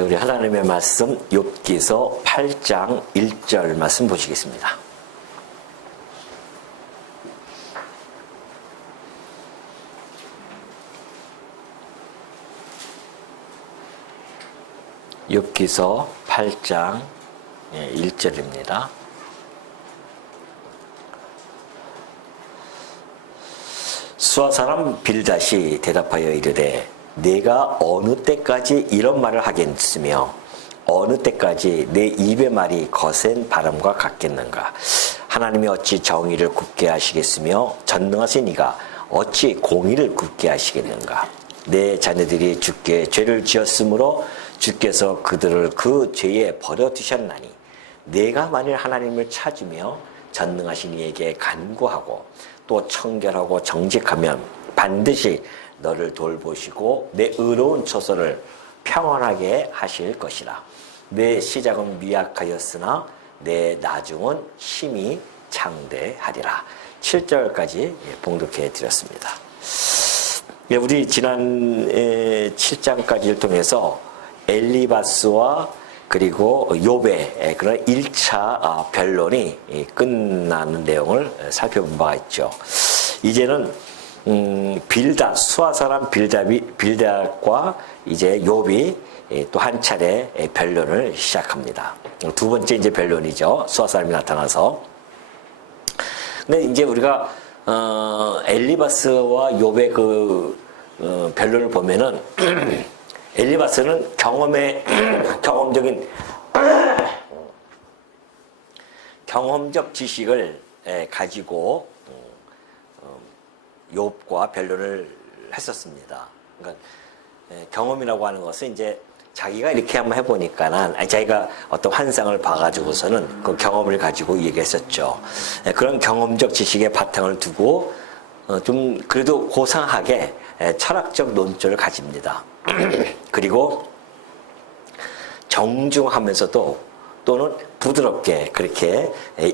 우리 하나님의 말씀 욥기서 8장 1절 말씀 보시겠습니다. 욥기서 8장 1절입니다. 수아 사람 빌닷이 대답하여 이르되 내가 어느 때까지 이런 말을 하겠으며 어느 때까지 내 입의 말이 거센 바람과 같겠는가. 하나님이 어찌 정의를 굳게 하시겠으며 전능하신 이가 어찌 공의를 굳게 하시겠는가. 내 자녀들이 주께 죄를 지었으므로 주께서 그들을 그 죄에 버려두셨나니 내가 만일 하나님을 찾으며 전능하신 이에게 간구하고 또 청결하고 정직하면 반드시 너를 돌보시고 내 의로운 처소를 평안하게 하실 것이라. 내 시작은 미약하였으나 내 나중은 힘이 장대하리라. 7절까지 봉독해 드렸습니다. 우리 지난 7장까지를 통해서 엘리바스와 그리고 욥의 그런 1차 변론이 끝나는 내용을 살펴본 바가 있죠. 이제는 빌닷, 수아 사람 빌닷과 이제 욥이 또 한 차례 변론을 시작합니다. 두 번째 이제 변론이죠. 수아 사람이 나타나서. 근데 이제 우리가 엘리바스와 욥의 그 변론을 보면은 엘리바스는 경험적 지식을 가지고 욥과 변론을 했었습니다. 그러니까 경험이라고 하는 것은 이제 자기가 이렇게 한번 해보니까는 자기가 어떤 환상을 봐가지고서는 그 경험을 가지고 얘기했었죠. 그런 경험적 지식의 바탕을 두고 좀 그래도 고상하게 철학적 논조를 가집니다. 그리고 정중하면서도 또는 부드럽게 그렇게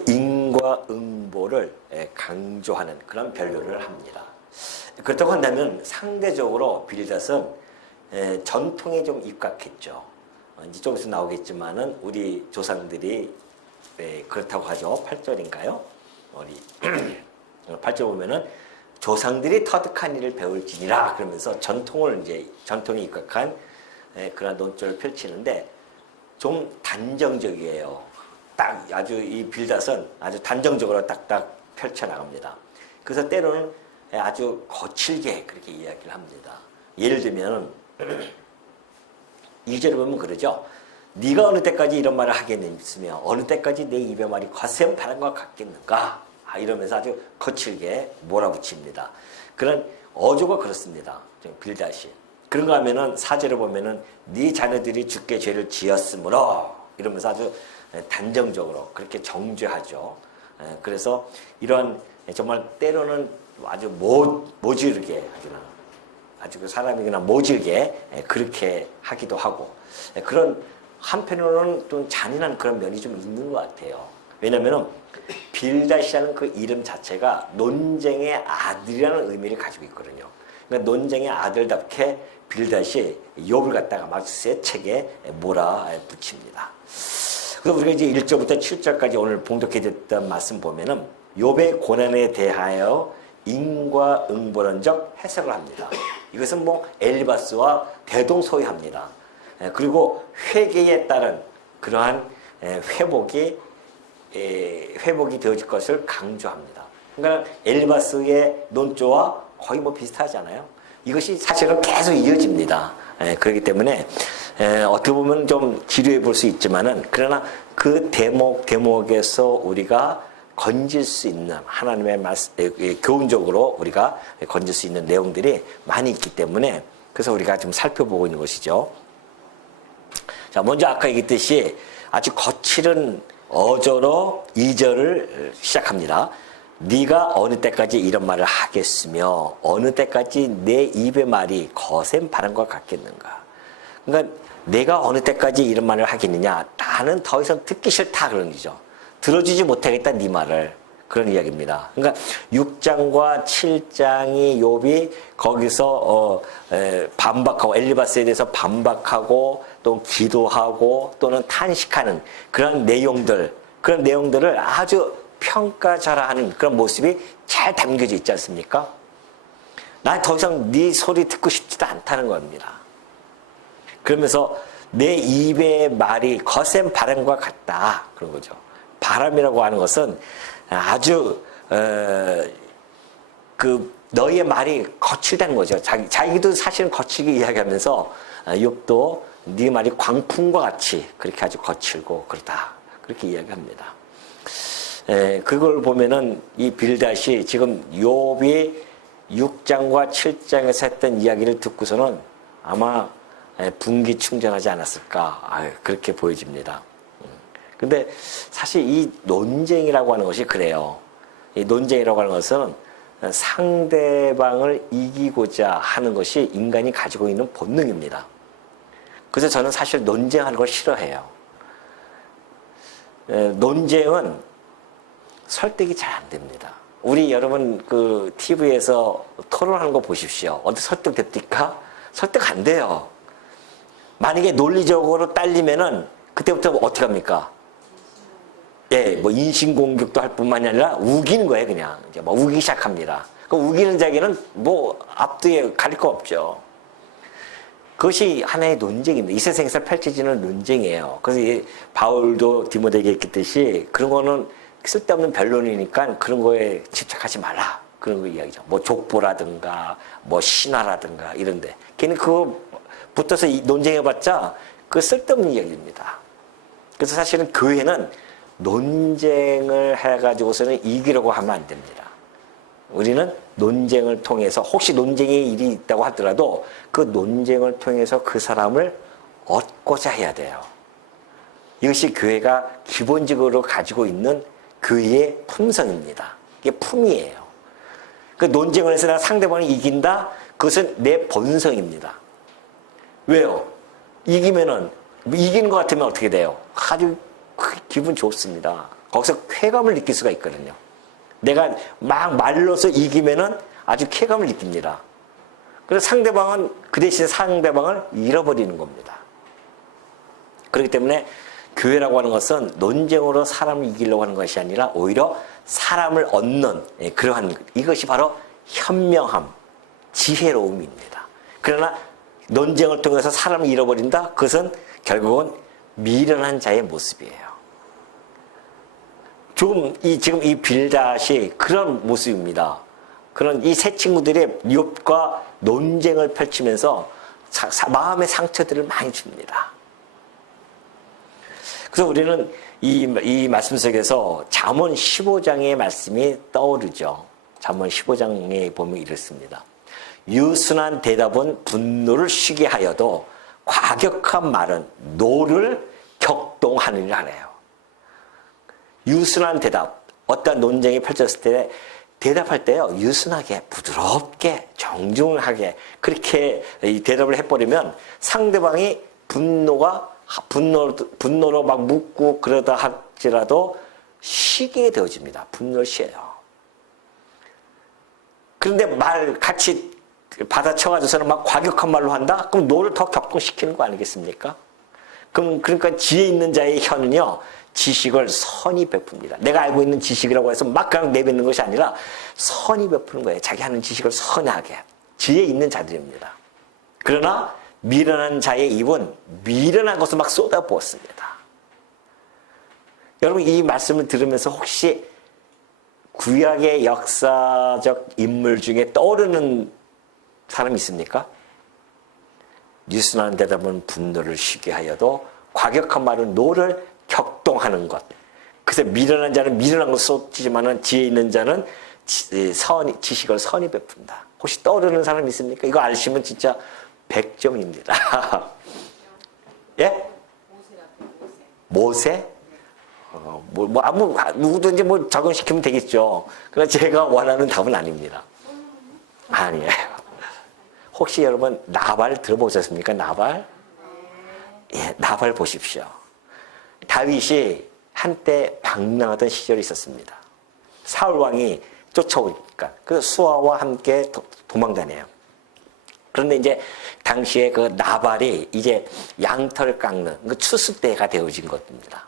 인과응보를 강조하는 그런 변론을 합니다. 그렇다고 한다면 상대적으로 빌닷은 전통에 좀 입각했죠. 이제 조금씩 나오겠지만은 우리 조상들이 그렇다고 하죠. 8절인가요? 우리 8절 보면은 조상들이 터득한 일을 배울지니라 그러면서 전통에 입각한 그런 논조를 펼치는데 좀 단정적이에요. 딱 아주 이 빌닷은 아주 단정적으로 딱딱 펼쳐나갑니다. 그래서 때로는 아주 거칠게 그렇게 이야기를 합니다. 예를 들면 2절을 보면 그러죠. 네가 어느 때까지 이런 말을 하겠느냐 어느 때까지 내 입의 말이 거센 바람과 같겠는가. 이러면서 아주 거칠게 몰아붙입니다. 그런 어조가 그렇습니다. 빌닷이. 그런가 하면은 4절을 보면은 네 자녀들이 주께 죄를 지었으므로 이러면서 아주 단정적으로 그렇게 정죄하죠. 그래서 이런 정말 때로는 아주 모질게 아주 그 사람이 그냥 모질게 그렇게 하기도 하고 그런 한편으로는 좀 잔인한 그런 면이 좀 있는 것 같아요. 왜냐면은 빌닷이라는 그 이름 자체가 논쟁의 아들이라는 의미를 가지고 있거든요. 그러니까 논쟁의 아들답게 빌닷이 욥을 갖다가 막 세차게 몰아붙입니다. 그래서 우리가 이제 1절부터 7절까지 오늘 봉독해드렸던 말씀 보면은 욥의 고난에 대하여 인과응보론적 해석을 합니다. 이것은 뭐 엘리바스와 대동소이합니다. 그리고 회개에 따른 그러한 회복이 되어질 것을 강조합니다. 그러니까 엘리바스의 논조와 거의 뭐 비슷하잖아요. 이것이 사실은 계속 이어집니다. 그렇기 때문에 어떻게 보면 좀 지루해 볼 수 있지만은 그러나 그 대목에서 우리가 건질 수 있는 하나님의 말씀, 교훈적으로 우리가 건질 수 있는 내용들이 많이 있기 때문에 그래서 우리가 좀 살펴보고 있는 것이죠. 자, 먼저 아까 얘기했듯이 아주 거칠은 어조로 2절을 시작합니다. 네가 어느 때까지 이런 말을 하겠으며 어느 때까지 내 입의 말이 거센 바람과 같겠는가. 그러니까 내가 어느 때까지 이런 말을 하겠느냐. 나는 더 이상 듣기 싫다 그런 거죠. 들어주지 못하겠다 네 말을. 그런 이야기입니다. 그러니까 6장과 7장이 욥이 거기서 반박하고 엘리바스에 대해서 반박하고 또 기도하고 또는 탄식하는 그런 내용들을 아주 평가절하하는 그런 모습이 잘 담겨져 있지 않습니까? 난 더 이상 네 소리 듣고 싶지도 않다는 겁니다. 그러면서 내 입의 말이 거센 바람과 같다. 그런 거죠. 바람이라고 하는 것은 아주 너의 말이 거칠다는 거죠. 자기도 사실은 거칠게 이야기하면서 욥도 네 말이 광풍과 같이 그렇게 아주 거칠고 그렇다. 그렇게 이야기합니다. 그걸 보면은 이 빌닷이 지금 욥이 6장과 7장에서 했던 이야기를 듣고서는 아마 분기 충전하지 않았을까 그렇게 보여집니다. 근데 사실 이 논쟁이라고 하는 것이 그래요. 이 논쟁이라고 하는 것은 상대방을 이기고자 하는 것이 인간이 가지고 있는 본능입니다. 그래서 저는 사실 논쟁하는 걸 싫어해요. 논쟁은 설득이 잘 안 됩니다. 우리 여러분 그 TV에서 토론하는 거 보십시오. 어떻게 설득됩니까? 설득 안 돼요. 만약에 논리적으로 딸리면은 그때부터 어떻게 합니까? 예, 뭐 인신공격도 할 뿐만이 아니라 우기는 거예요, 그냥. 이제 뭐 우기기 시작합니다. 그 우기는 자기는 뭐 앞뒤에 가릴 거 없죠. 그것이 하나의 논쟁입니다. 이 세상에서 펼쳐지는 논쟁이에요. 그래서 이 바울도 디모데에게 했듯이 그런 거는 쓸데없는 변론이니까 그런 거에 집착하지 말라. 그런 거 이야기죠. 뭐 족보라든가 뭐 신화라든가 이런데 걔는 그거 붙어서 논쟁해봤자 그 쓸데없는 이야기입니다. 그래서 사실은 교회는 논쟁을 해가지고서는 이기려고 하면 안 됩니다. 우리는 논쟁을 통해서 혹시 논쟁의 일이 있다고 하더라도 그 논쟁을 통해서 그 사람을 얻고자 해야 돼요. 이것이 교회가 기본적으로 가지고 있는 교회의 품성입니다. 이게 품이에요. 그 논쟁을 해서 내가 상대방을 이긴다? 그것은 내 본성입니다. 왜요? 이기면은 이기는 것 같으면 어떻게 돼요? 아주 기분 좋습니다. 거기서 쾌감을 느낄 수가 있거든요. 내가 막 말로서 이기면은 아주 쾌감을 느낍니다. 그래서 상대방은 그 대신에 상대방을 잃어버리는 겁니다. 그렇기 때문에 교회라고 하는 것은 논쟁으로 사람을 이기려고 하는 것이 아니라 오히려 사람을 얻는 그러한 이것이 바로 현명함, 지혜로움입니다. 그러나 논쟁을 통해서 사람을 잃어버린다? 그것은 결국은 미련한 자의 모습이에요. 지금 이 빌닷이 그런 모습입니다. 그런 이 세 친구들이 욥과 논쟁을 펼치면서 마음의 상처들을 많이 줍니다. 그래서 우리는 이 말씀 속에서 잠언 15장의 말씀이 떠오르죠. 잠언 15장에 보면 이렇습니다. 유순한 대답은 분노를 쉬게 하여도 과격한 말은 노를 격동하느니라 하네요. 유순한 대답, 어떤 논쟁이 펼쳤을 때 대답할 때요, 유순하게, 부드럽게, 정중하게 그렇게 이 대답을 해버리면 상대방이 분노로 막 묻고 그러다 할지라도 쉬게 되어집니다. 분노를 쉬어요. 그런데 말 같이 받아쳐가지고서는 막 과격한 말로 한다? 그럼 노를 더 격동시키는 거 아니겠습니까? 그러니까 지혜 있는 자의 혀는요, 지식을 선히 베풉니다. 내가 알고 있는 지식이라고 해서 막 그냥 내뱉는 것이 아니라 선히 베푸는 거예요. 자기 하는 지식을 선하게. 지혜 있는 자들입니다. 그러나 미련한 자의 입은 미련한 것을 막 쏟아부었습니다. 여러분 이 말씀을 들으면서 혹시 구약의 역사적 인물 중에 떠오르는 사람이 있습니까? 유순한 대답은 분노를 쉬게 하여도 과격한 말은 노를 격동하는 것. 그래서 미련한 자는 미련한 것을 쏟지만은 지혜 있는 자는 지식을 선히 베푼다. 혹시 떠오르는 사람 있습니까? 이거 아시면 진짜 100점입니다. 예? 모세? 누구든지 적응시키면 되겠죠. 그러나 제가 원하는 답은 아닙니다. 아니에요. 혹시 여러분 나발 들어보셨습니까? 나발? 예, 나발 보십시오. 다윗이 한때 방랑하던 시절이 있었습니다. 사울 왕이 쫓아오니까 그래서 수아와 함께 도망다녀요. 그런데 이제 당시에 그 나발이 이제 양털을 깎는 그 추수 때가 되어진 것입니다.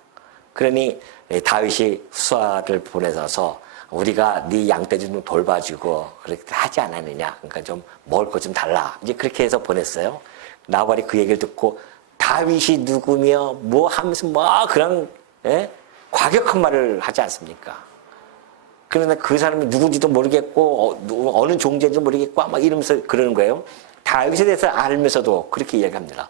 그러니 다윗이 수아를 보내서 우리가 네 양떼 좀 돌봐주고 그렇게 하지 않았느냐. 그러니까 좀 먹을 것 좀 달라. 이제 그렇게 해서 보냈어요. 나발이 그 얘기를 듣고 다윗이 누구며 뭐 하면서 뭐 그런 과격한 말을 하지 않습니까? 그러나 그 사람이 누군지도 모르겠고 어느 종자인지도 모르겠고 막 이러면서 그러는 거예요. 다윗에 대해서 알면서도 그렇게 이야기합니다.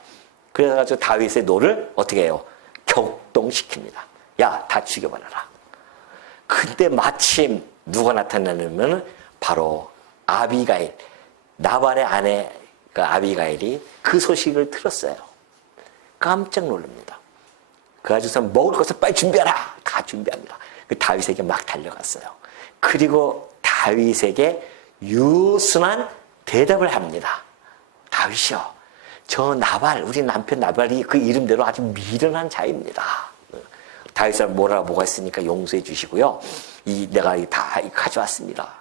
그래서 다윗의 노를 어떻게 해요? 격동시킵니다. 야, 다 죽여버려라. 그때 마침 누가 나타나냐면 바로 아비가일, 나발의 아내 아비가일이 그 소식을 들었어요. 깜짝 놀랍니다. 그래서 먹을 것을 빨리 준비하라. 다 준비합니다. 그 다윗에게 막 달려갔어요. 그리고 다윗에게 유순한 대답을 합니다. 다윗이요, 저 나발, 우리 남편 나발이 그 이름대로 아주 미련한 자입니다. 다윗을 뭐가 있으니까 용서해 주시고요. 내가 다 가져왔습니다.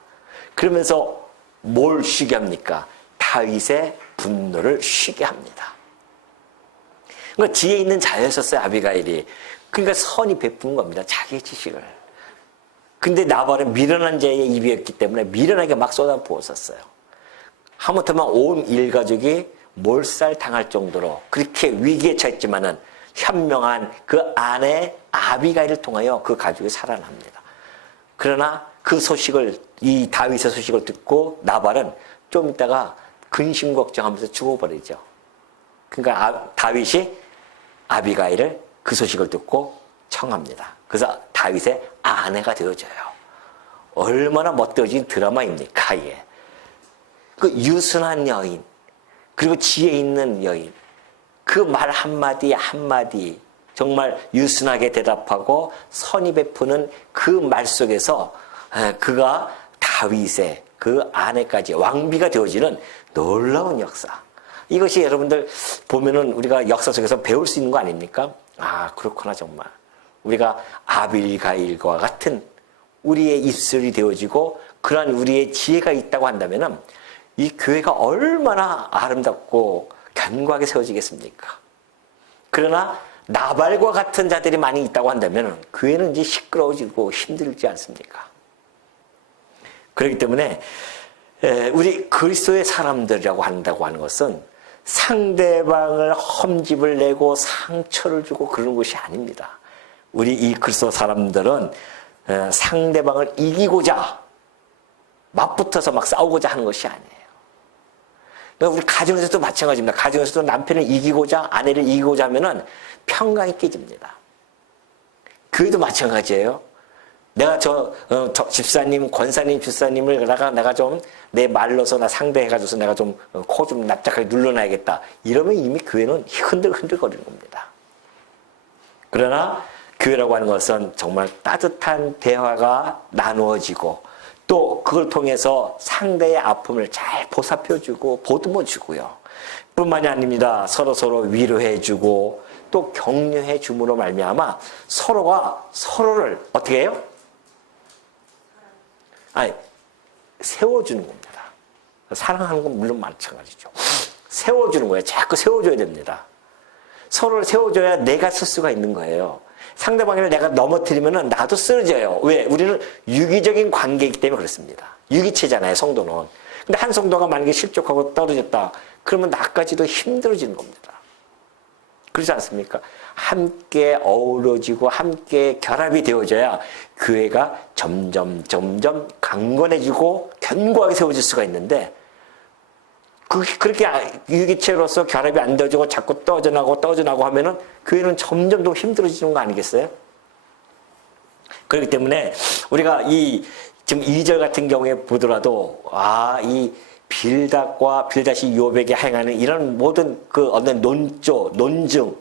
그러면서 뭘 쉬게 합니까? 다윗의 분노를 쉬게 합니다. 그러니까 지혜 있는 자였었어요, 아비가일이. 그러니까 선이 베푸는 겁니다, 자기의 지식을. 근데 나발은 미련한 자의 입이었기 때문에 미련하게 막 쏟아부었었어요. 하마터면 온 일가족이 몰살당할 정도로 그렇게 위기에 처했지만은 현명한 그 아내 아비가일을 통하여 그 가족이 살아납니다. 그러나 그 소식을, 이 다윗의 소식을 듣고 나발은 좀 있다가 근심 걱정하면서 죽어버리죠. 그러니까 다윗이 아비가일을 그 소식을 듣고 청합니다. 그래서 다윗의 아내가 되어져요. 얼마나 멋들어진 드라마입니까, 이게. 그 유순한 여인, 그리고 지혜 있는 여인, 그 말 한마디 한마디 정말 유순하게 대답하고 선이 베푸는 그 말 속에서 그가 다윗의 그 아내까지 왕비가 되어지는 놀라운 역사. 이것이 여러분들 보면은 우리가 역사 속에서 배울 수 있는 거 아닙니까? 아, 그렇구나, 정말. 우리가 아빌가일과 같은 우리의 입술이 되어지고 그러한 우리의 지혜가 있다고 한다면은 이 교회가 얼마나 아름답고 견고하게 세워지겠습니까? 그러나 나발과 같은 자들이 많이 있다고 한다면 교회는 이제 시끄러워지고 힘들지 않습니까? 그렇기 때문에 우리 그리스도의 사람들이라고 한다고 하는 것은 상대방을 험집을 내고 상처를 주고 그러는 것이 아닙니다. 우리 이 그리스도 사람들은 상대방을 이기고자 맞붙어서 막 싸우고자 하는 것이 아니에요. 우리 가정에서도 마찬가지입니다. 가정에서도 남편을 이기고자, 아내를 이기고자 하면은 평강이 깨집니다. 교회도 마찬가지예요. 내가 저 집사님, 권사님, 집사님을 내가 좀 내 말로서 나 상대해가지고서 내가 좀 코 좀 납작하게 눌러놔야겠다. 이러면 이미 교회는 흔들흔들거리는 겁니다. 그러나 교회라고 하는 것은 정말 따뜻한 대화가 나누어지고 또 그걸 통해서 상대의 아픔을 잘 보살펴주고 보듬어주고요. 뿐만이 아닙니다. 서로 위로해주고 또 격려해줌으로 말미암아 서로가 서로를 어떻게 해요? 세워주는 겁니다. 사랑하는 건 물론 마찬가지죠. 세워주는 거예요. 자꾸 세워줘야 됩니다. 서로를 세워줘야 내가 쓸 수가 있는 거예요. 상대방을 내가 넘어뜨리면 나도 쓰러져요. 왜? 우리는 유기적인 관계이기 때문에 그렇습니다. 유기체잖아요, 성도는. 근데 한 성도가 만약에 실족하고 떨어졌다. 그러면 나까지도 힘들어지는 겁니다. 그렇지 않습니까? 함께 어우러지고 함께 결합이 되어져야 교회가 점점 강건해지고 견고하게 세워질 수가 있는데 그렇게 유기체로서 결합이 안 되어지고 자꾸 떠져나고 하면은 교회는 점점 더 힘들어지는 거 아니겠어요? 그렇기 때문에 우리가 지금 2절 같은 경우에 보더라도 이 빌닷과 빌닷이 요백에 행하는 이런 모든 그 어떤 논쟁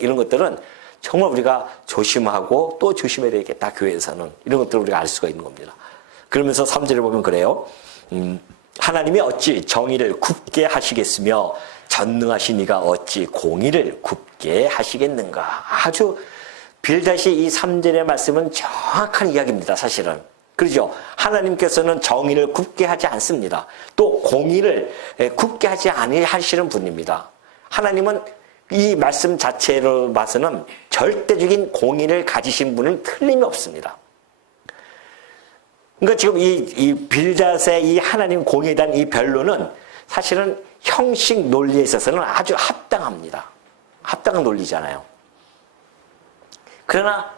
이런 것들은 정말 우리가 조심하고 또 조심해야 되겠다. 교회에서는 이런 것들을 우리가 알 수가 있는 겁니다. 그러면서 3절에 보면 그래요. 하나님이 어찌 정의를 굽게 하시겠으며 전능하신 이가 어찌 공의를 굽게 하시겠는가. 아주 빌닷이 이 3절의 말씀은 정확한 이야기입니다. 사실은. 그렇죠? 하나님께서는 정의를 굽게 하지 않습니다. 또 공의를 굽게 하지 아니하시는 분입니다. 하나님은 이 말씀 자체로 봐서는 절대적인 공의를 가지신 분은 틀림이 없습니다. 그러니까 지금 이 빌닷의 이 하나님 공의에 대한 이 변론은 사실은 형식 논리에 있어서는 아주 합당합니다. 합당한 논리잖아요. 그러나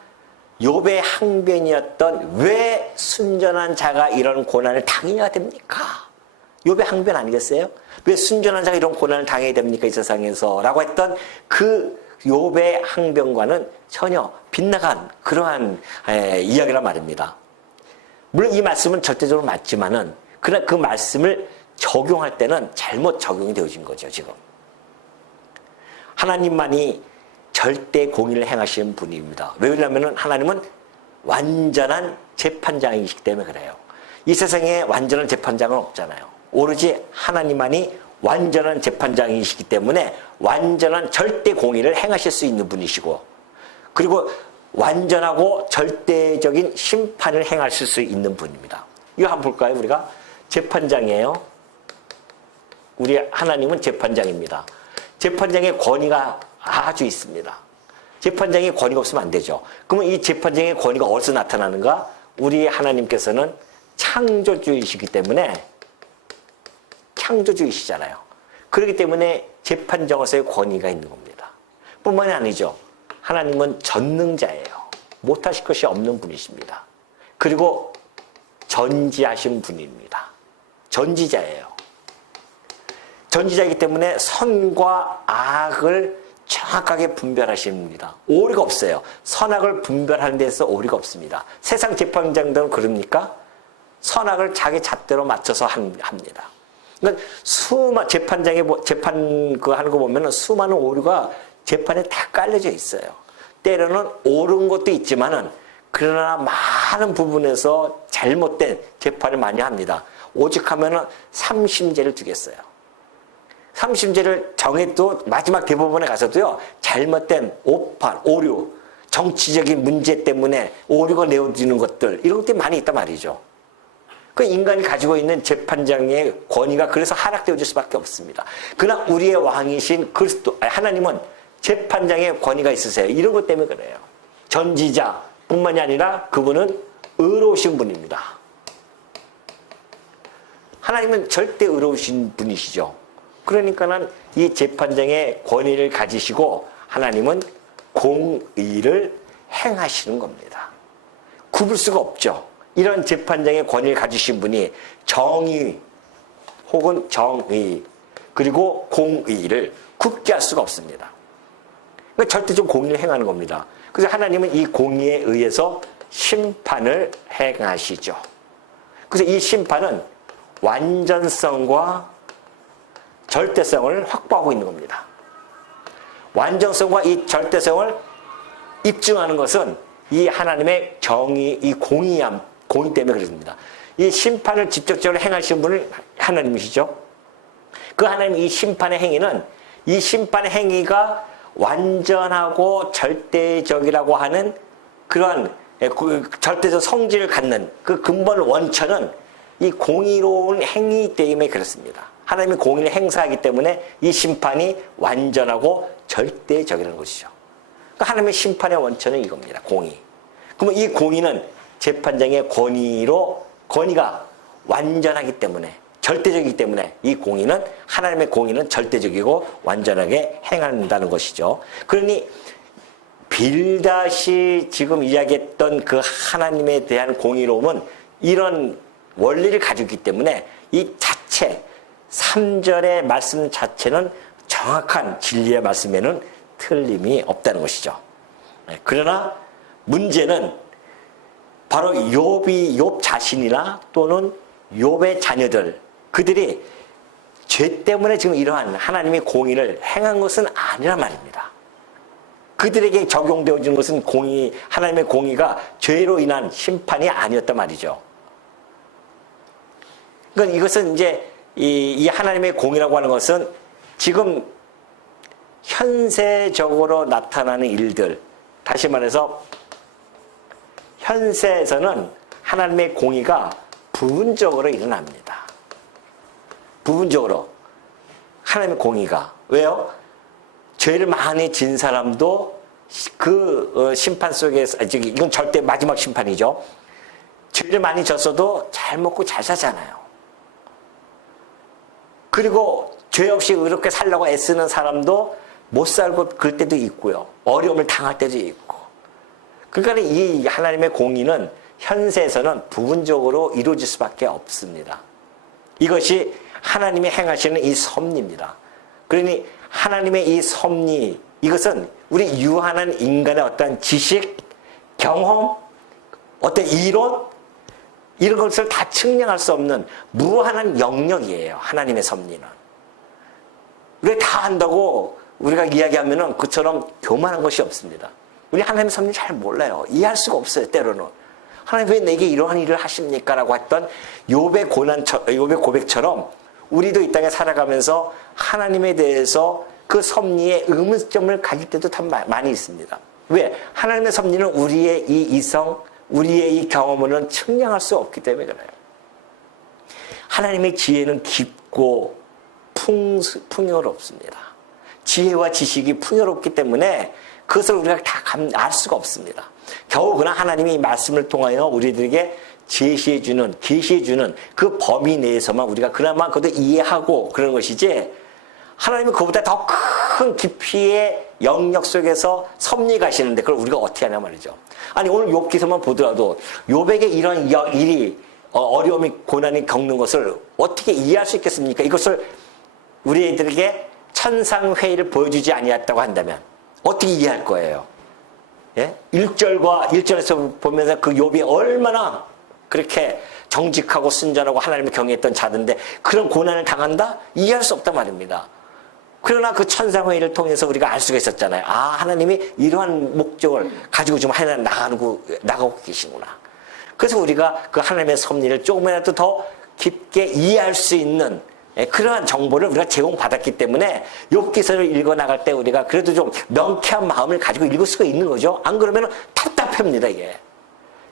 욥의 항변이었던 왜 순전한 자가 이런 고난을 당해야 됩니까? 욥의 항변 아니겠어요? 왜 순전한 자가 이런 고난을 당해야 됩니까? 이 세상에서 라고 했던 그 욥의 항변과는 전혀 빗나간 그러한 이야기란 말입니다. 물론 이 말씀은 절대적으로 맞지만은 그러나 그 말씀을 적용할 때는 잘못 적용이 되어진 거죠. 지금 하나님만이 절대 공의를 행하시는 분입니다. 왜냐하면 하나님은 완전한 재판장이시기 때문에 그래요. 이 세상에 완전한 재판장은 없잖아요. 오로지 하나님만이 완전한 재판장이시기 때문에 완전한 절대 공의를 행하실 수 있는 분이시고, 그리고 완전하고 절대적인 심판을 행하실 수 있는 분입니다. 이거 한번 볼까요? 우리가 재판장이에요. 우리 하나님은 재판장입니다. 재판장의 권위가 아주 있습니다. 재판장의 권위가 없으면 안 되죠. 그러면 이 재판장의 권위가 어디서 나타나는가? 우리 하나님께서는 창조주이시기 때문에, 창조주이시잖아요. 그렇기 때문에 재판장으로서의 권위가 있는 겁니다. 뿐만이 아니죠. 하나님은 전능자예요. 못하실 것이 없는 분이십니다. 그리고 전지하신 분입니다. 전지자예요. 전지자이기 때문에 선과 악을 정확하게 분별하시는 분입니다. 오류가 없어요. 선악을 분별하는 데서 오류가 없습니다. 세상 재판장들은 그럽니까? 선악을 자기 잣대로 맞춰서 합니다. 그러니까 재판장에 재판 하는 거 보면은 수많은 오류가 재판에 다 깔려져 있어요. 때로는 옳은 것도 있지만은 그러나 많은 부분에서 잘못된 재판을 많이 합니다. 오직하면은 3심제를 두겠어요. 3심제를 정해도 마지막 대법원에 가서도요, 잘못된 오판, 오류, 정치적인 문제 때문에 오류가 내어지는 것들, 이런 것들이 많이 있단 말이죠. 그 인간이 가지고 있는 재판장의 권위가 그래서 하락되어질 수밖에 없습니다. 그러나 우리의 왕이신 그리스도, 하나님은 재판장의 권위가 있으세요. 이런 것 때문에 그래요. 전지자뿐만이 아니라 그분은 의로우신 분입니다. 하나님은 절대 의로우신 분이시죠. 그러니까는 이 재판장의 권위를 가지시고 하나님은 공의를 행하시는 겁니다. 굽을 수가 없죠. 이런 재판장의 권위를 가지신 분이 정의 혹은 정의 그리고 공의를 굽게 할 수가 없습니다. 그러니까 절대적 공의를 행하는 겁니다. 그래서 하나님은 이 공의에 의해서 심판을 행하시죠. 그래서 이 심판은 완전성과 절대성을 확보하고 있는 겁니다. 완전성과 이 절대성을 입증하는 것은 이 하나님의 정의, 이 공의 때문에 그렇습니다. 이 심판을 직접적으로 행하시는 분은 하나님이시죠. 그 하나님 이 심판의 행위는, 이 심판의 행위가 완전하고 절대적이라고 하는 그러한 절대적 성질을 갖는 그 근본 원천은 이 공의로운 행위 때문에 그렇습니다. 하나님이 공의를 행사하기 때문에 이 심판이 완전하고 절대적이라는 것이죠. 그러니까 하나님의 심판의 원천은 이겁니다. 공의. 그러면 이 공의는 재판장의 권위가 완전하기 때문에, 절대적이기 때문에 이 공의는, 하나님의 공의는 절대적이고 완전하게 행한다는 것이죠. 그러니 빌닷이 지금 이야기했던 그 하나님에 대한 공의로움은 이런 원리를 가지고 있기 때문에 이 자체 3절의 말씀 자체는 정확한 진리의 말씀에는 틀림이 없다는 것이죠. 그러나 문제는 바로 욥 자신이나 또는 욥의 자녀들, 그들이 죄 때문에 지금 이러한 하나님의 공의를 행한 것은 아니란 말입니다. 그들에게 적용되어지는 것은 하나님의 공의가 죄로 인한 심판이 아니었단 말이죠. 그러니까 이것은 이제 이 하나님의 공의라고 하는 것은 지금 현세적으로 나타나는 일들, 다시 말해서 현세에서는 하나님의 공의가 부분적으로 일어납니다. 부분적으로 하나님의 공의가. 왜요? 죄를 많이 진 사람도 그 심판 속에서, 이건 절대 마지막 심판이죠. 죄를 많이 졌어도 잘 먹고 잘 사잖아요. 그리고 죄 없이 의롭게 살려고 애쓰는 사람도 못 살고 그럴 때도 있고요. 어려움을 당할 때도 있고. 그러니까 이 하나님의 공의는 현세에서는 부분적으로 이루어질 수밖에 없습니다. 이것이 하나님이 행하시는 이 섭리입니다. 그러니 하나님의 이 섭리, 이것은 우리 유한한 인간의 어떤 지식, 경험, 어떤 이론, 이런 것을 다 측량할 수 없는 무한한 영역이에요. 하나님의 섭리는. 왜 다 한다고 우리가 이야기하면은 그처럼 교만한 것이 없습니다. 우리 하나님의 섭리 잘 몰라요. 이해할 수가 없어요. 때로는. 하나님 왜 내게 이러한 일을 하십니까? 라고 했던 욥의 고백처럼 우리도 이 땅에 살아가면서 하나님에 대해서 그 섭리의 의문점을 가질 때도 참 많이 있습니다. 왜? 하나님의 섭리는 우리의 이 이성, 우리의 이 경험으로는 측량할 수 없기 때문에 그래요. 하나님의 지혜는 깊고 풍요롭습니다. 지혜와 지식이 풍요롭기 때문에 그것을 우리가 다 알 수가 없습니다. 겨우 그러나 하나님이 이 말씀을 통하여 우리들에게 제시해주는, 계시해주는 그 범위 내에서만 우리가 그나마 그것도 이해하고 그런 것이지, 하나님은 그보다 더 큰 깊이의 영역 속에서 섭리 가시는데 그걸 우리가 어떻게 하냐 말이죠. 아니 오늘 욥기서만 보더라도 욥에게 이런 일이 어려움이 고난이 겪는 것을 어떻게 이해할 수 있겠습니까? 이것을 우리 애들에게 천상회의를 보여주지 아니했다고 한다면 어떻게 이해할 거예요? 예? 1절에서 보면서 그 욥이 얼마나 그렇게 정직하고 순전하고 하나님을 경외했던 자인데 그런 고난을 당한다? 이해할 수 없단 말입니다. 그러나 그 천상회의를 통해서 우리가 알 수가 있었잖아요. 아, 하나님이 이러한 목적을 가지고 지금 하나님 나가고 계시구나. 그래서 우리가 그 하나님의 섭리를 조금이라도 더 깊게 이해할 수 있는 그러한 정보를 우리가 제공받았기 때문에 욥기서를 읽어나갈 때 우리가 그래도 좀 명쾌한 마음을 가지고 읽을 수가 있는 거죠. 안 그러면 답답합니다, 이게.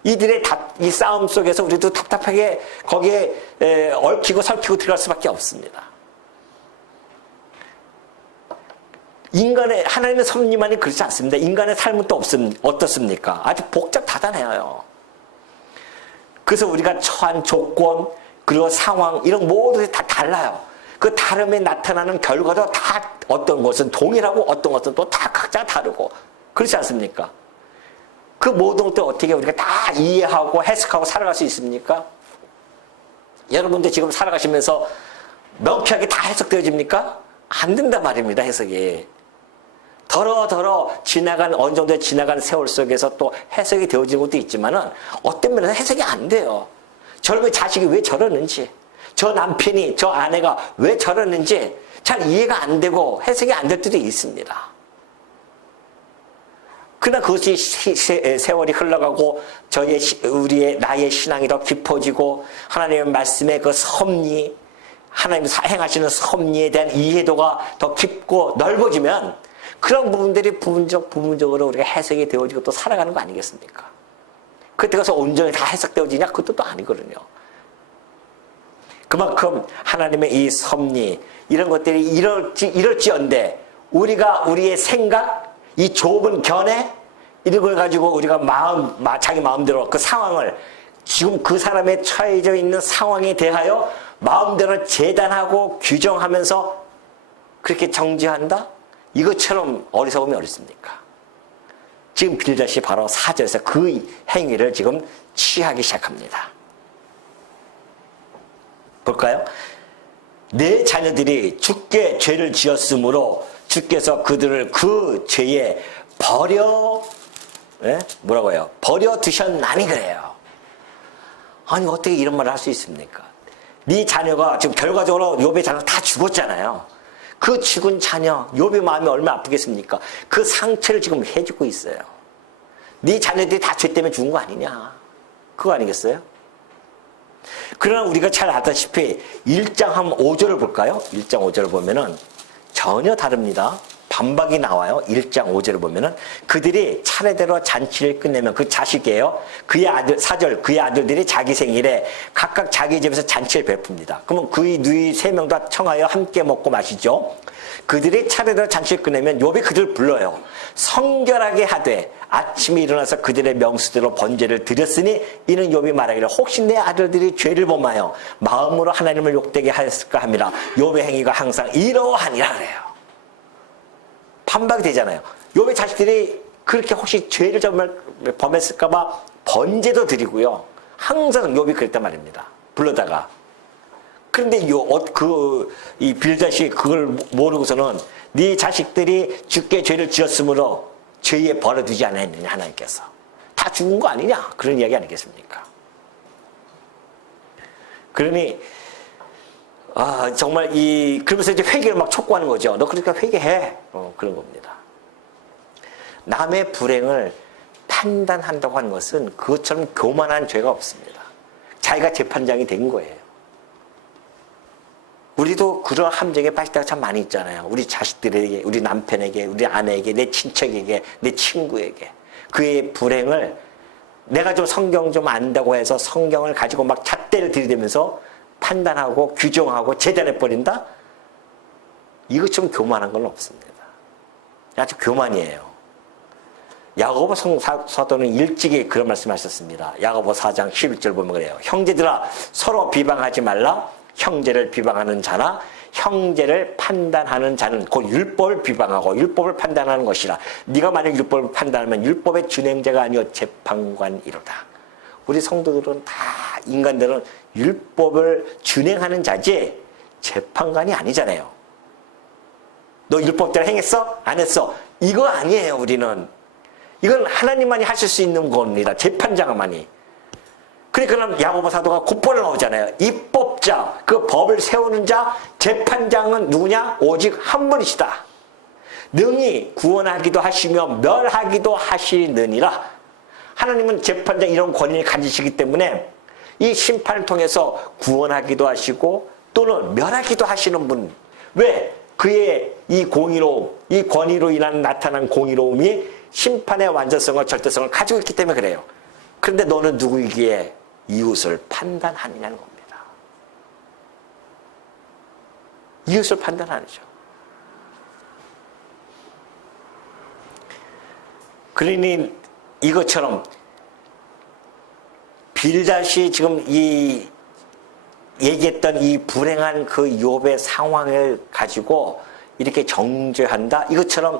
이들의 이 싸움 속에서 우리도 답답하게 거기에 얽히고 설키고 들어갈 수밖에 없습니다. 하나님의 섭리만이 그렇지 않습니다. 인간의 삶은 또 어떻습니까? 아주 복잡다단해요. 그래서 우리가 처한 조건, 그리고 상황, 이런 모든 게 다 달라요. 그 다름에 나타나는 결과도 다 어떤 것은 동일하고 어떤 것은 또 다 각자 다르고, 그렇지 않습니까? 그 모든 것들 어떻게 우리가 다 이해하고 해석하고 살아갈 수 있습니까? 여러분들 지금 살아가시면서 명쾌하게 다 해석되어집니까? 안 된단 말입니다, 해석이. 더러 어느 정도 지나간 세월 속에서 또 해석이 되어지는 것도 있지만은 어떤 면에서 해석이 안 돼요. 저놈의 자식이 왜 저러는지, 저 남편이, 저 아내가 왜 저러는지 잘 이해가 안 되고 해석이 안 될 때도 있습니다. 그러나 그것이 세월이 흘러가고 나의 신앙이 더 깊어지고 하나님의 말씀의 그 섭리, 하나님 행하시는 섭리에 대한 이해도가 더 깊고 넓어지면 그런 부분들이 부분적으로 우리가 해석이 되어지고 또 살아가는 거 아니겠습니까? 그때 가서 온전히 다 해석되어지냐? 그것도 또 아니거든요. 그만큼 하나님의 이 섭리, 이런 것들이 이럴지언데 우리가 우리의 생각, 이 좁은 견해, 이런 걸 가지고 우리가 자기 마음대로 그 상황을, 지금 그 사람의 처해져 있는 상황에 대하여 마음대로 재단하고 규정하면서 그렇게 정지한다? 이것처럼 어리석으면 어렵습니까? 지금 빌닷이 바로 4절에서 그 행위를 지금 취하기 시작합니다. 볼까요? 내 자녀들이 주께 죄를 지었으므로 주께서 그들을 그 죄에 버려 두셨나니 그래요. 아니 어떻게 이런 말을 할 수 있습니까? 네 자녀가 지금 결과적으로 욥의 자녀가 다 죽었잖아요. 그 죽은 자녀, 욥의 마음이 얼마나 아프겠습니까? 그 상처를 지금 해주고 있어요. 네 자녀들이 다 죄 때문에 죽은 거 아니냐? 그거 아니겠어요? 그러나 우리가 잘 알다시피 1장 한 5절을 볼까요? 1장 5절을 보면은 전혀 다릅니다. 반박이 나와요. 1장 5절을 보면은 그들이 차례대로 잔치를 끝내면 그 자식이에요. 그의 아들 4절 그의 아들들이 자기 생일에 각각 자기 집에서 잔치를 베풉니다. 그러면 그의 누이 3명 다 청하여 함께 먹고 마시죠. 그들이 차례대로 잔치를 끝내면 욥이 그들을 불러요. 성결하게 하되 아침에 일어나서 그들의 명수대로 번제를 드렸으니 이는 욥이 말하기를 혹시 내 아들들이 죄를 범하여 마음으로 하나님을 욕되게 하였을까 함이라. 욥의 행위가 항상 이러하니라 그래요. 반박이 되잖아요. 욥의 자식들이 그렇게 혹시 죄를 정말 범했을까 봐 번제도 드리고요. 항상 욥이 그랬단 말입니다. 불러다가. 그런데 이 빌닷이 그걸 모르고서는 네 자식들이 주께 죄를 지었으므로 죄에 벌어두지 않았느냐 하나님께서. 다 죽은 거 아니냐 그런 이야기 아니겠습니까? 그러니 정말 그러면서 이제 회개를 막 촉구하는 거죠. 너 그러니까 회개해. 그런 겁니다. 남의 불행을 판단한다고 하는 것은 그것처럼 교만한 죄가 없습니다. 자기가 재판장이 된 거예요. 우리도 그런 함정에 빠질 때가 참 많이 있잖아요. 우리 자식들에게, 우리 남편에게, 우리 아내에게, 내 친척에게, 내 친구에게. 그의 불행을 내가 좀 성경 좀 안다고 해서 성경을 가지고 막 잣대를 들이대면서 판단하고 규정하고 재단해버린다? 이것처럼 교만한 건 없습니다. 아주 교만이에요. 야고보 사도는 일찍이 그런 말씀하셨습니다. 야고보 4장 11절 보면 그래요. 형제들아 서로 비방하지 말라. 형제를 비방하는 자나 형제를 판단하는 자는 곧 율법을 비방하고 율법을 판단하는 것이라. 네가 만약 율법을 판단하면 율법의 준행자가 아니요 재판관이로다. 우리 성도들은 다 인간들은 율법을 준행하는 자지 재판관이 아니잖아요. 너 율법대로 행했어? 안 했어? 이거 아니에요. 우리는. 이건 하나님만이 하실 수 있는 겁니다. 재판장만이. 그러니까 야고보 사도가 곧바로 나오잖아요. 입법자, 그 법을 세우는 자, 재판장은 누구냐? 오직 한 분이시다. 능히 구원하기도 하시며 멸하기도 하시느니라. 하나님은 재판장 이런 권위를 가지시기 때문에 이 심판을 통해서 구원하기도 하시고 또는 멸하기도 하시는 분. 왜? 그의 이 공의로움, 이 권위로 인한 나타난 공의로움이 심판의 완전성과 절대성을 가지고 있기 때문에 그래요. 그런데 너는 누구이기에 이웃을 판단하느냐는 겁니다. 이웃을 판단하죠. 그러니 이것처럼 빌닷이 지금 이 얘기했던 이 불행한 그 욥의 상황을 가지고 이렇게 정죄한다? 이것처럼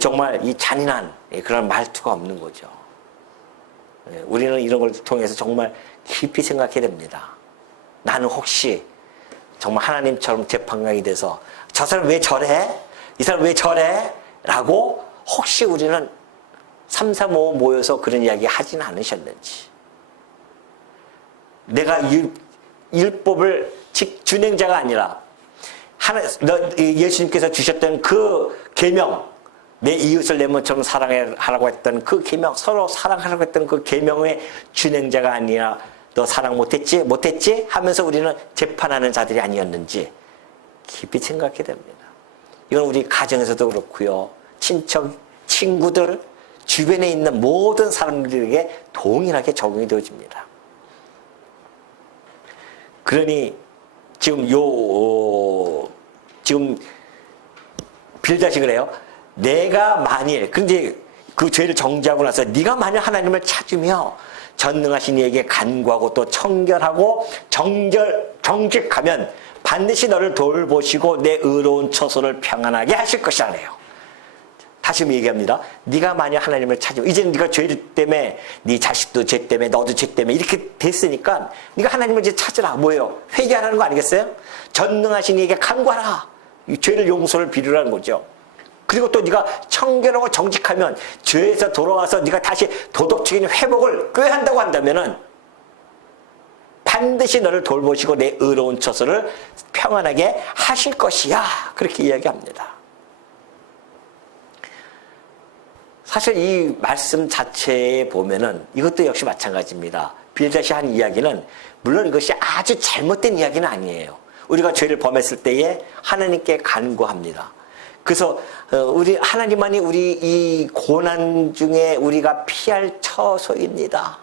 정말 이 잔인한 그런 말투가 없는 거죠. 우리는 이런 걸 통해서 정말 깊이 생각해야 됩니다. 나는 혹시 정말 하나님처럼 재판관이 돼서 저 사람 왜 저래? 이 사람 왜 저래? 라고 혹시 우리는 3, 4, 5 모여서 그런 이야기 하진 않으셨는지. 내가 율법을 준행자가 아니라 예수님께서 주셨던 그 계명, 내 이웃을 내 몸처럼 사랑하라고 했던 그 계명, 서로 사랑하라고 했던 그 계명의 준행자가 아니라 너 사랑 못했지? 못했지? 하면서 우리는 재판하는 자들이 아니었는지 깊이 생각해야 됩니다. 이건 우리 가정에서도 그렇고요. 친척, 친구들, 주변에 있는 모든 사람들에게 동일하게 적용이 되어집니다. 그러니 지금 지금 빌닷이 그래요. 내가 만일, 근데 그 죄를 정죄하고 나서 네가 만일 하나님을 찾으며 전능하신 이에게 간구하고 또 청결하고 정직하면 반드시 너를 돌보시고 내 의로운 처소를 평안하게 하실 것이라 그래요. 다시 얘기합니다. 네가 만약 하나님을 찾으면 이제는 네가 죄 때문에 네 자식도 죄 때문에 너도 죄 때문에 이렇게 됐으니까 네가 하나님을 이제 찾으라. 뭐예요? 회개하라는 거 아니겠어요? 전능하신 이에게 간구하라. 이 죄를 용서를 비르라는 거죠. 그리고 또 네가 청결하고 정직하면 죄에서 돌아와서 네가 다시 도덕적인 회복을 꾀한다고 한다면은 반드시 너를 돌보시고 내 의로운 처소를 평안하게 하실 것이야. 그렇게 이야기합니다. 사실 이 말씀 자체에 보면은 이것도 역시 마찬가지입니다. 빌닷이 한 이야기는 물론 이것이 아주 잘못된 이야기는 아니에요. 우리가 죄를 범했을 때에 하나님께 간구합니다. 그래서 우리 하나님만이 우리 이 고난 중에 우리가 피할 처소입니다.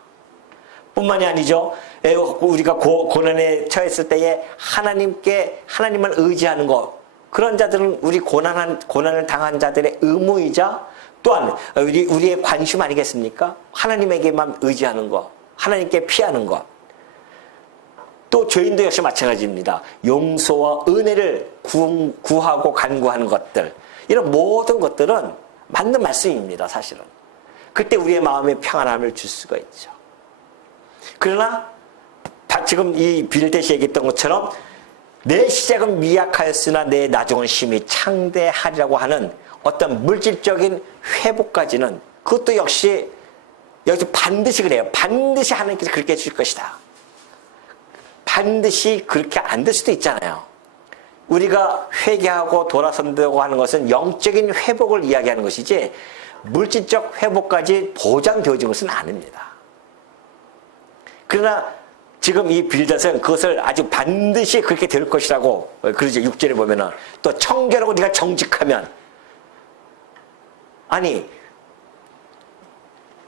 뿐만이 아니죠. 우리가 고난에 처했을 때에 하나님만 의지하는 것, 그런 자들은 우리 고난을 당한 자들의 의무이자 또한 우리의 관심 아니겠습니까? 하나님에게만 의지하는 것, 하나님께 피하는 것. 또 죄인도 역시 마찬가지입니다. 용서와 은혜를 구하고 간구하는 것들, 이런 모든 것들은 맞는 말씀입니다. 사실은. 그때 우리의 마음에 평안함을 줄 수가 있죠. 그러나 지금 이 빌데시 얘기했던 것처럼 내 시작은 미약하였으나 내 나중은 심히 창대하리라고 하는 어떤 물질적인 회복까지는, 그것도 역시 여기서 반드시 그래요. 반드시 하나님께서 그렇게 해줄 것이다. 반드시 그렇게 안 될 수도 있잖아요. 우리가 회개하고 돌아선다고 하는 것은 영적인 회복을 이야기하는 것이지 물질적 회복까지 보장되어진 것은 아닙니다. 그러나 지금 이 빌닷은 그것을 아주 반드시 그렇게 될 것이라고 그러죠. 6절에 보면은 또 청결하고 네가 정직하면, 아니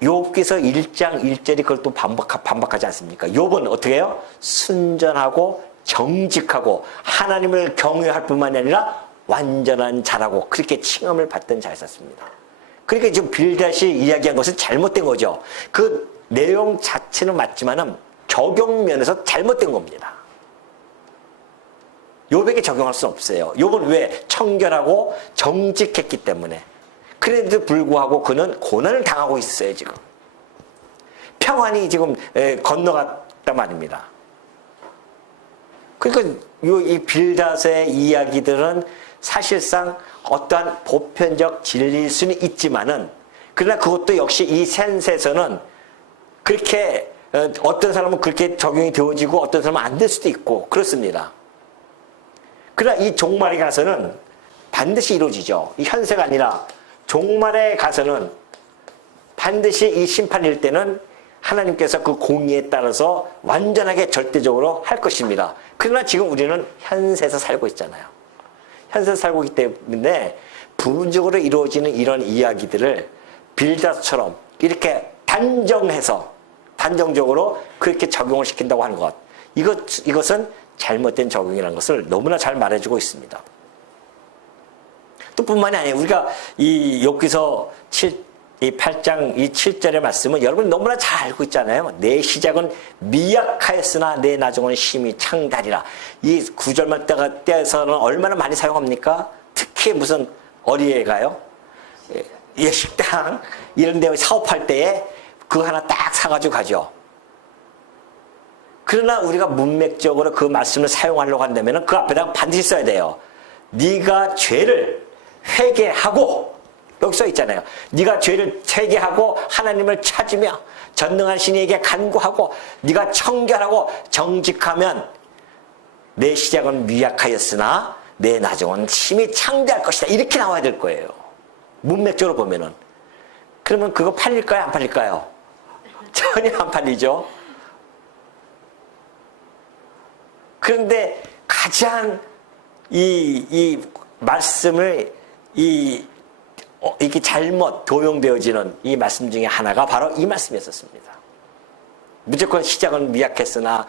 욥기서 1장 1절이 그걸 또 반박하지 않습니까? 욥은 어떻게 해요? 순전하고 정직하고 하나님을 경외할 뿐만이 아니라 완전한 자라고 그렇게 칭함을 받던 자였었습니다. 그러니까 지금 빌닷이 이야기한 것은 잘못된 거죠. 그 내용 자체는 맞지만은 적용 면에서 잘못된 겁니다. 욥에게 적용할 수 없어요. 욥은 왜? 청결하고 정직했기 때문에. 그래도 불구하고 그는 고난을 당하고 있어요. 지금 평안이 지금 건너갔단 말입니다. 그러니까 이 빌닷의 이야기들은 사실상 어떠한 보편적 진리일 수는 있지만은, 그러나 그것도 역시 이 센스에서는 그렇게 어떤 사람은 그렇게 적용이 되어지고 어떤 사람은 안 될 수도 있고 그렇습니다. 그러나 이 종말에 가서는 반드시 이루어지죠. 이 현세가 아니라 종말에 가서는 반드시 이 심판일 때는 하나님께서 그 공의에 따라서 완전하게 절대적으로 할 것입니다. 그러나 지금 우리는 현세에서 살고 있잖아요. 현세에서 살고 있기 때문에 부분적으로 이루어지는 이런 이야기들을 빌닷처럼 이렇게 단정적으로 그렇게 적용을 시킨다고 하는 것, 이것은 잘못된 적용이라는 것을 너무나 잘 말해주고 있습니다. 또 뿐만이 아니에요. 우리가 이 욥기서 8장 이 7절의 말씀은 여러분 너무나 잘 알고 있잖아요. 내 시작은 미약하였으나 내 나중은 심히 창달이라. 이 9절만 떼서는 얼마나 많이 사용합니까? 특히 무슨 어디에 가요? 식당 이런 데 사업할 때에 그거 하나 딱 사가지고 가죠. 그러나 우리가 문맥적으로 그 말씀을 사용하려고 한다면 그 앞에다가 반드시 써야 돼요. 네가 죄를 회개하고, 여기 써 있잖아요. 네가 죄를 회개하고 하나님을 찾으며 전능한 신에게 간구하고 네가 청결하고 정직하면 내 시작은 미약하였으나 내 나중은 심히 창대할 것이다. 이렇게 나와야 될 거예요. 문맥적으로 보면은. 그러면 그거 팔릴까요? 안 팔릴까요? 전혀 안 팔리죠. 그런데 가장 이 말씀을 이게 잘못 도용되어지는 이 말씀 중에 하나가 바로 이 말씀이었습니다. 무조건 시작은 미약했으나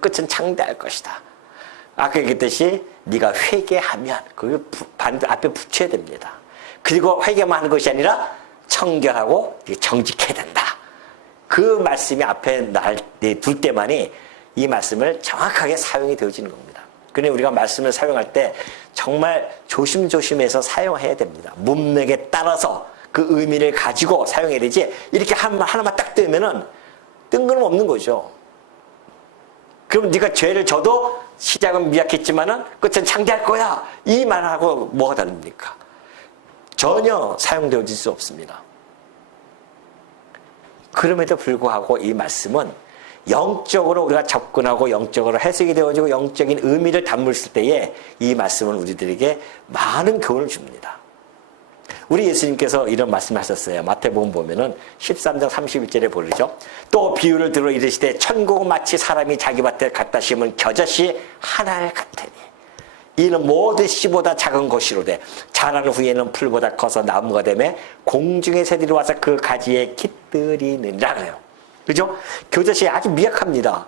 끝은 창대할 것이다. 아까 얘기했듯이 네가 회개하면 그 앞에 붙여야 됩니다. 그리고 회개만 하는 것이 아니라 청결하고 정직해야 된다. 그 말씀이 앞에 둘 때만이 이 말씀을 정확하게 사용이 되어지는 겁니다. 그런데 우리가 말씀을 사용할 때 정말 조심조심해서 사용해야 됩니다. 문맥에 따라서 그 의미를 가지고 사용해야 되지, 이렇게 하나만 딱 뜨면은 뜬금없는 거죠. 그럼 네가 죄를 져도 시작은 미약했지만은 끝은 창대할 거야, 이 말하고 뭐가 다릅니까? 전혀 사용되어질 수 없습니다. 그럼에도 불구하고 이 말씀은 영적으로 우리가 접근하고 영적으로 해석이 되어지고 영적인 의미를 담을 때에 이 말씀은 우리들에게 많은 교훈을 줍니다. 우리 예수님께서 이런 말씀을 하셨어요. 마태복음 보면은 13장 31절에 보르죠. 또 비유를 들어 이르시되 천국은 마치 사람이 자기 밭에 갖다 심은 겨자씨 하나를 같으니. 이는 모든 씨보다 작은 것이로되 자란 후에는 풀보다 커서 나무가 되매 공중의 새들이 와서 그 가지에 깃들이느니라 그래요. 그죠? 교자씨 아주 미약합니다.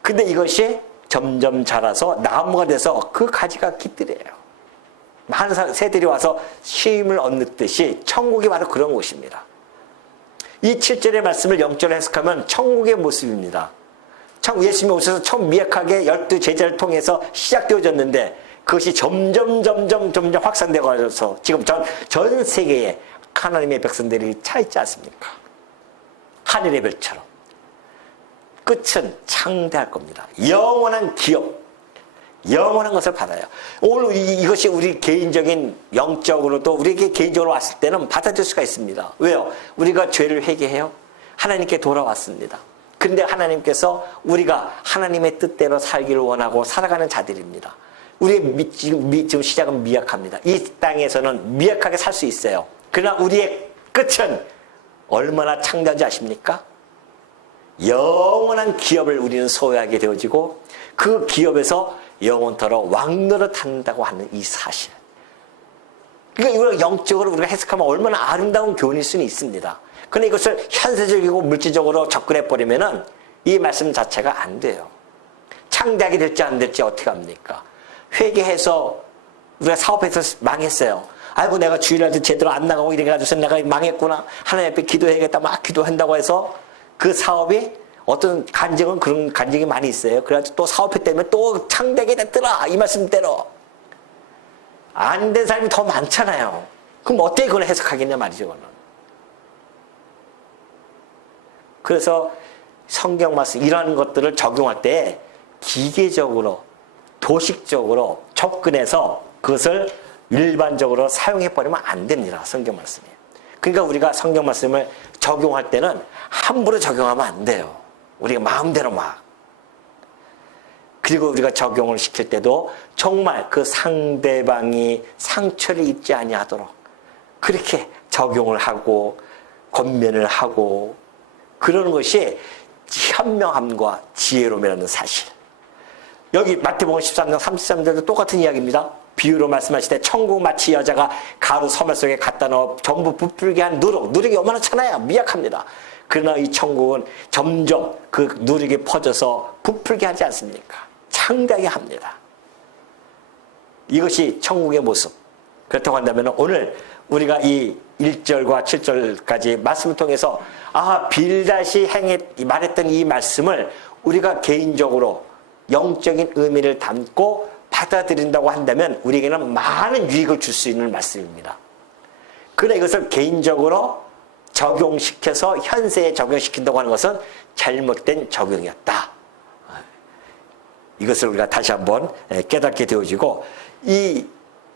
근데 이것이 점점 자라서 나무가 돼서 그 가지가 깃들여요. 많은 새들이 와서 쉼을 얻듯이 천국이 바로 그런 곳입니다. 이 7절의 말씀을 영적으로 해석하면 천국의 모습입니다. 예수님이 오셔서 처음 미약하게 12제자를 통해서 시작되어졌는데 그것이 점점 확산되어 가서 지금 전 세계에 하나님의 백성들이 차 있지 않습니까? 하늘의 별처럼. 끝은 창대할 겁니다. 영원한 기업, 영원한 것을 받아요. 오늘 이것이 우리 개인적인 영적으로도 우리에게 개인적으로 왔을 때는 받아들일 수가 있습니다. 왜요? 우리가 죄를 회개해요. 하나님께 돌아왔습니다. 그런데 하나님께서 우리가 하나님의 뜻대로 살기를 원하고 살아가는 자들입니다. 우리의 지금 시작은 미약합니다. 이 땅에서는 미약하게 살 수 있어요. 그러나 우리의 끝은 얼마나 창대한지 아십니까? 영원한 기업을 우리는 소유하게 되어지고 그 기업에서 영원토록 왕노릇 한다고 하는 이 사실. 그러니까 이걸 영적으로 우리가 해석하면 얼마나 아름다운 교훈일 수는 있습니다. 그런데 이것을 현세적이고 물질적으로 접근해버리면은 이 말씀 자체가 안 돼요. 창대하게 될지 안 될지 어떻게 합니까? 회개해서 우리가 사업해서 망했어요. 아이고 내가 주일날도 제대로 안 나가고 이래가지고 내가 망했구나. 하나님 앞에 기도해야겠다 막 기도한다고 해서 그 사업이 어떤 간증은 그런 간증이 많이 있어요. 그래가지고 또 사업했다면 또 창대하게 됐더라. 이 말씀대로. 안 된 사람이 더 많잖아요. 그럼 어떻게 그걸 해석하겠냐 말이죠. 그거는. 그래서 성경 말씀 이러한 것들을 적용할 때 기계적으로 도식적으로 접근해서 그것을 일반적으로 사용해버리면 안 됩니다. 성경 말씀이. 그러니까 우리가 성경 말씀을 적용할 때는 함부로 적용하면 안 돼요. 우리가 마음대로 막. 그리고 우리가 적용을 시킬 때도 정말 그 상대방이 상처를 입지 아니하도록 그렇게 적용을 하고 권면을 하고 그러는 것이 현명함과 지혜로움이라는 사실. 여기 마태복음 13장 33절도 똑같은 이야기입니다. 비유로 말씀하실 때 천국 마치 여자가 가루 서말 속에 갖다 넣어 전부 부풀게 한 누룩이 얼마나 많아요. 미약합니다. 그러나 이 천국은 점점 그 누룩이 퍼져서 부풀게 하지 않습니까? 창대하게 합니다. 이것이 천국의 모습. 그렇다고 한다면 오늘 우리가 이 1절과 7절까지 말씀을 통해서 빌다시 말했던 이 말씀을 우리가 개인적으로 영적인 의미를 담고 받아들인다고 한다면 우리에게는 많은 유익을 줄 수 있는 말씀입니다. 그러나 이것을 개인적으로 적용시켜서 현세에 적용시킨다고 하는 것은 잘못된 적용이었다. 이것을 우리가 다시 한번 깨닫게 되어지고 이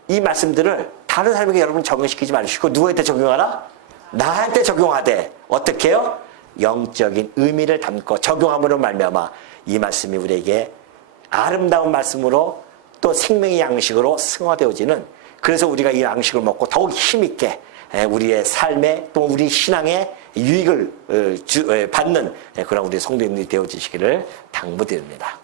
말씀들을 다른 사람에게 여러분 적용시키지 마시고 누구한테 적용하라? 나한테 적용하되 어떻게 해요? 영적인 의미를 담고 적용함으로 말미암아 이 말씀이 우리에게 아름다운 말씀으로 또 생명의 양식으로 승화되어지는, 그래서 우리가 이 양식을 먹고 더욱 힘있게 우리의 삶에 또 우리 신앙에 유익을 받는 그런 우리 성도님들이 되어지시기를 당부드립니다.